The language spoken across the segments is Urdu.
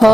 جنہیں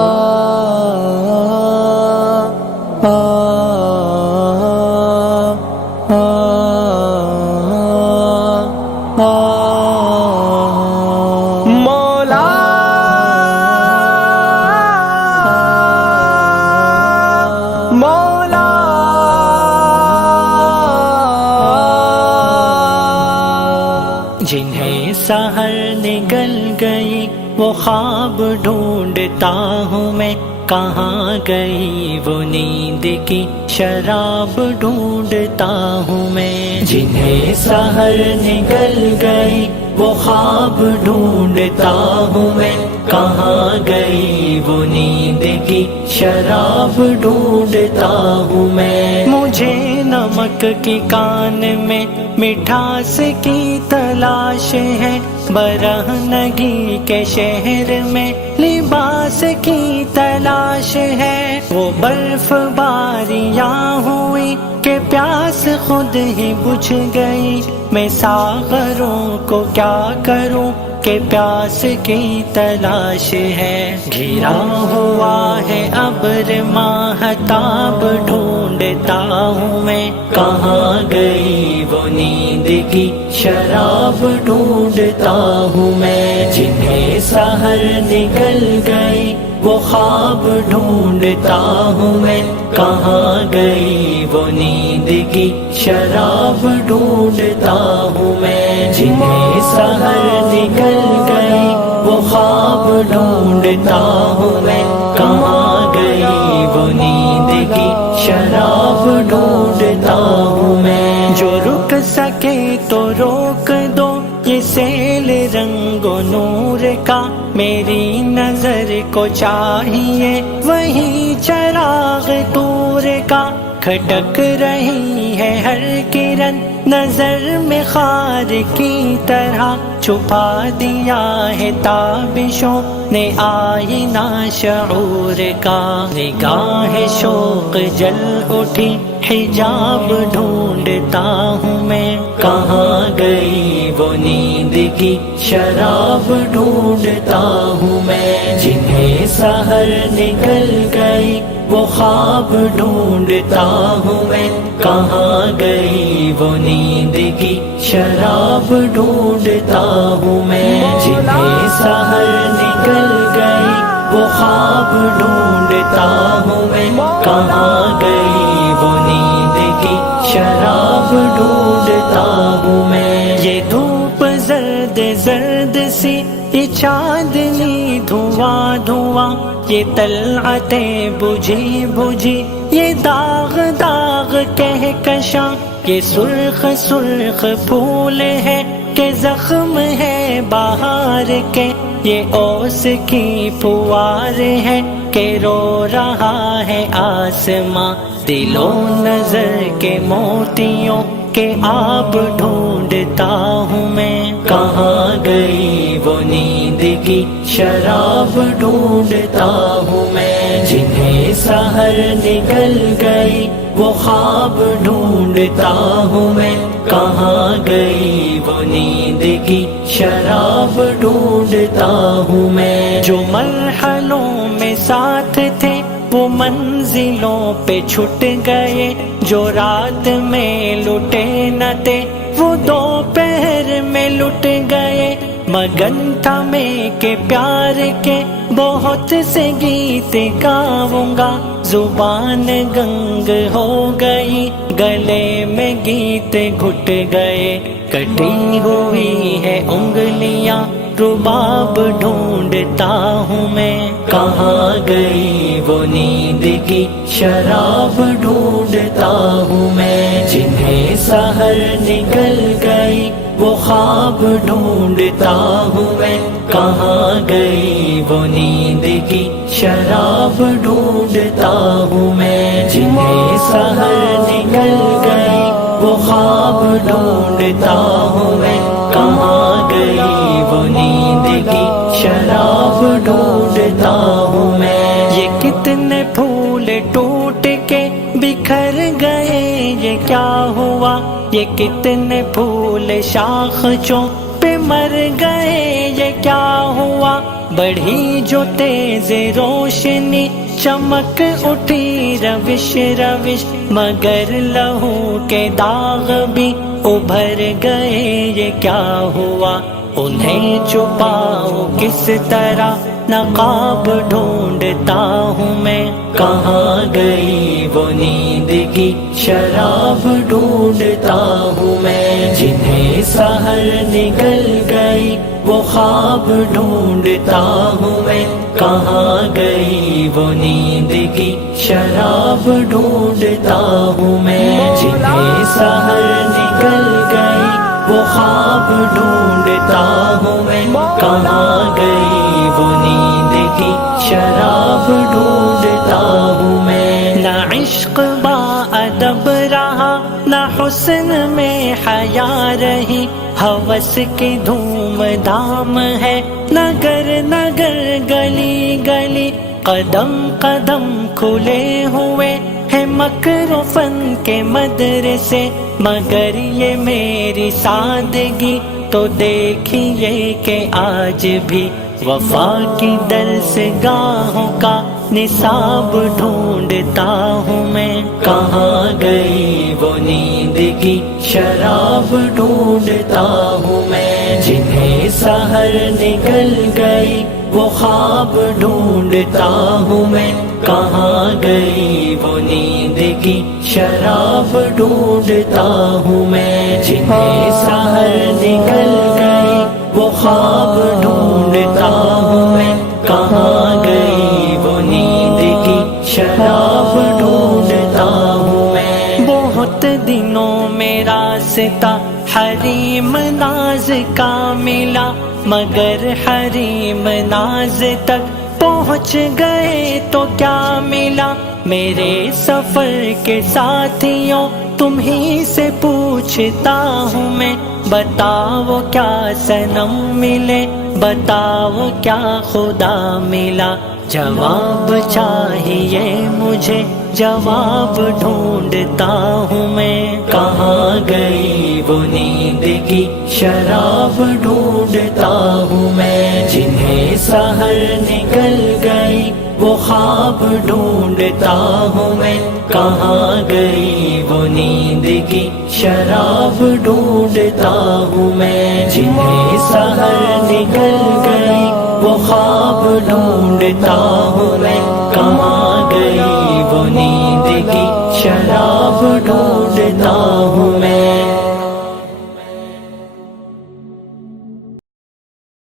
سحر نگل گئی وہ خواب ڈھونڈتا ہوں میں، کہاں گئی وہ نیند کی شراب ڈھونڈتا ہوں میں۔ جنہیں سحر نگل گئی وہ خواب ڈھونڈتا ہوں میں، کہاں گئی وہ نیند کی شراب ڈھونڈتا ہوں میں۔ مجھے نمک کی کان میں مٹھاس کی تلاش ہے، برہنگی کے شہر میں لباس کی تلاش ہے۔ وہ برف باریاں ہوئی کہ پیاس خود ہی بجھ گئی، میں ساغروں کو کیا کروں کہ پیاس کی تلاش ہے۔ گھرا ہوا ہے ابر ماہتاب ڈھونڈتا ہوں میں، کہاں گئی وہ نیند کی شراب ڈھونڈتا ہوں میں۔ جنہیں سحر نکل گئی وہ خواب ڈھونڈتا ہوں میں، کہاں گئی وہ نیند کی شراب ڈھونڈتا ہوں میں۔ جنہیں سحر نکل گئی وہ خواب ڈھونڈتا ہوں میں، کہاں گئی وہ نیند کی شراب ڈھونڈتا ہوں میں۔ جو رک سکے تو روک دو یہ سیل رنگ و نور کا، میری نظر کو چاہیے وہی چراغ طور کا۔ کھٹک رہی ہے ہر کرن نظر میں خار کی طرح، چھپا دیا ہے تابشوں نے آئینہ شعور کا۔ نگاہ شوق جل اٹھی حجاب ڈھونڈتا ہوں میں، کہاں گئی وہ نیند کی شراب ڈھونڈتا ہوں میں۔ جنہیں سحر نکل گئی وہ خواب ڈھونڈتا ہوں میں، کہاں گئی وہ نیند کی شراب ڈھونڈتا ہوں میں۔ جنہیں سحر نکل گئی وہ خواب ڈھونڈتا ہوں میں، کہاں گئی وہ نیند کی شراب ڈھونڈتا ہوں میں۔ یہ دھوپ زرد زرد سی، یہ چاندنی دھواں دھواں، یہ طلعتیں بجھی بجھی، یہ داغ داغ کہکشاں، یہ سرخ سرخ پھول ہے کہ زخم ہے بہار کے، یہ اوس کی پھوار ہے کہ رو رہا ہے آسماں۔ دل و نظر کے موتیوں کہ آپ ڈھونڈتا ہوں میں، کہاں گئی وہ نیند کی شراب ڈھونڈتا ہوں میں۔ جنہیں سحر نکل گئی وہ خواب ڈھونڈتا ہوں میں، کہاں گئی وہ نیند کی شراب ڈھونڈتا ہوں میں۔ جو مرحلوں میں ساتھ تھے وہ منزلوں پہ چھٹ گئے، جو رات میں لٹے نہ تھے وہ دوپہر میں لٹ گئے۔ مگن تھا میں کہ پیار کے بہت سے گیت گاؤں گا، زبان گنگ ہو گئی گلے میں گیت گھٹ گئے۔ کٹی ہوئی ہے انگلیاں رباب ڈھونڈتا ہوں میں، کہاں گئی وہ نیند کی شراب ڈھونڈتا ہوں میں۔ جنہیں سحر نکل گئی وہ خواب ڈھونڈتا ہوں میں، کہاں گئی وہ نیند کی شراب ڈھونڈتا ہوں میں۔ جنہیں سحر نکل گئی وہ خواب ڈھونڈتا ہوں میں، کہاں گئی وہ نیند کی شراب ڈھونڈتا ہوں میں۔ یہ کتنے پھول ٹوٹ کے بکھر گئے، یہ کیا ہوا؟ یہ کتنے پھول شاخچوں پہ پہ مر گئے یہ کیا ہوا، بڑھی جو تیز روشنی چمک اٹھی روش روش، مگر لہو کے داغ بھی ابھر گئے یہ کیا ہوا، انہیں چھپاؤ کس طرح نقاب ڈھونڈتا ہوں میں، کہاں گئی وہ نیند کی شراب ڈھونڈتا ہوں میں، جنہیں سحر نکل گئی وہ خواب ڈھونڈتا ہوں میں، کہاں گئی وہ نیند کی شراب ڈھونڈتا ہوں میں، جنہیں سحر نکل گئی وہ خواب ڈھونڈتا ہوں میں، کہاں گئی وہ نیند کی شراب ڈھونڈتا ہوں میں، نہ عشق با ادب رہا نہ حسن میں حیا رہی، ہوس کی دھوم دھام ہے نگر نگر گلی گلی، قدم قدم کھلے ہوئے ہے مکر و فن کے مدرسے، مگر یہ میری سادگی تو دیکھیے کہ آج بھی وفا کی درس گاہوں کا نصاب ڈھونڈتا ہوں میں، کہاں گئی وہ نیند کی شراب ڈھونڈتا ہوں میں، جنہیں سحر نکل گئی وہ خواب ڈھونڈتا ہوں میں، کہاں گئی وہ نیند کی شراب ڈھونڈتا ہوں میں، جنہیں سحر نکل گئی وہ خواب ڈھونڈتا ہوں میں، کہاں گئی وہ نیند کی شراب ڈھونڈتا ہوں میں، بہت دنوں میں راستہ حریم ناز کا ملا، مگر حریم ناز تک پہنچ گئے تو کیا ملا، میرے سفر کے ساتھیوں تم ہی سے پوچھتا ہوں میں، بتاؤ کیا صنم ملے، بتاؤ کیا خدا ملا، جواب چاہیے مجھے، جواب ڈھونڈتا ہوں میں، کہاں گئی وہ نیند کی شراب ڈھونڈتا ہوں میں، جنہیں سحر نکل گئی وہ خواب ڈھونڈتا ہوں میں، کہاں گئی وہ نیند کی شراب ڈھونڈتا ہوں میں، جنہیں سحر نکل گئی وہ خواب ڈھونڈتا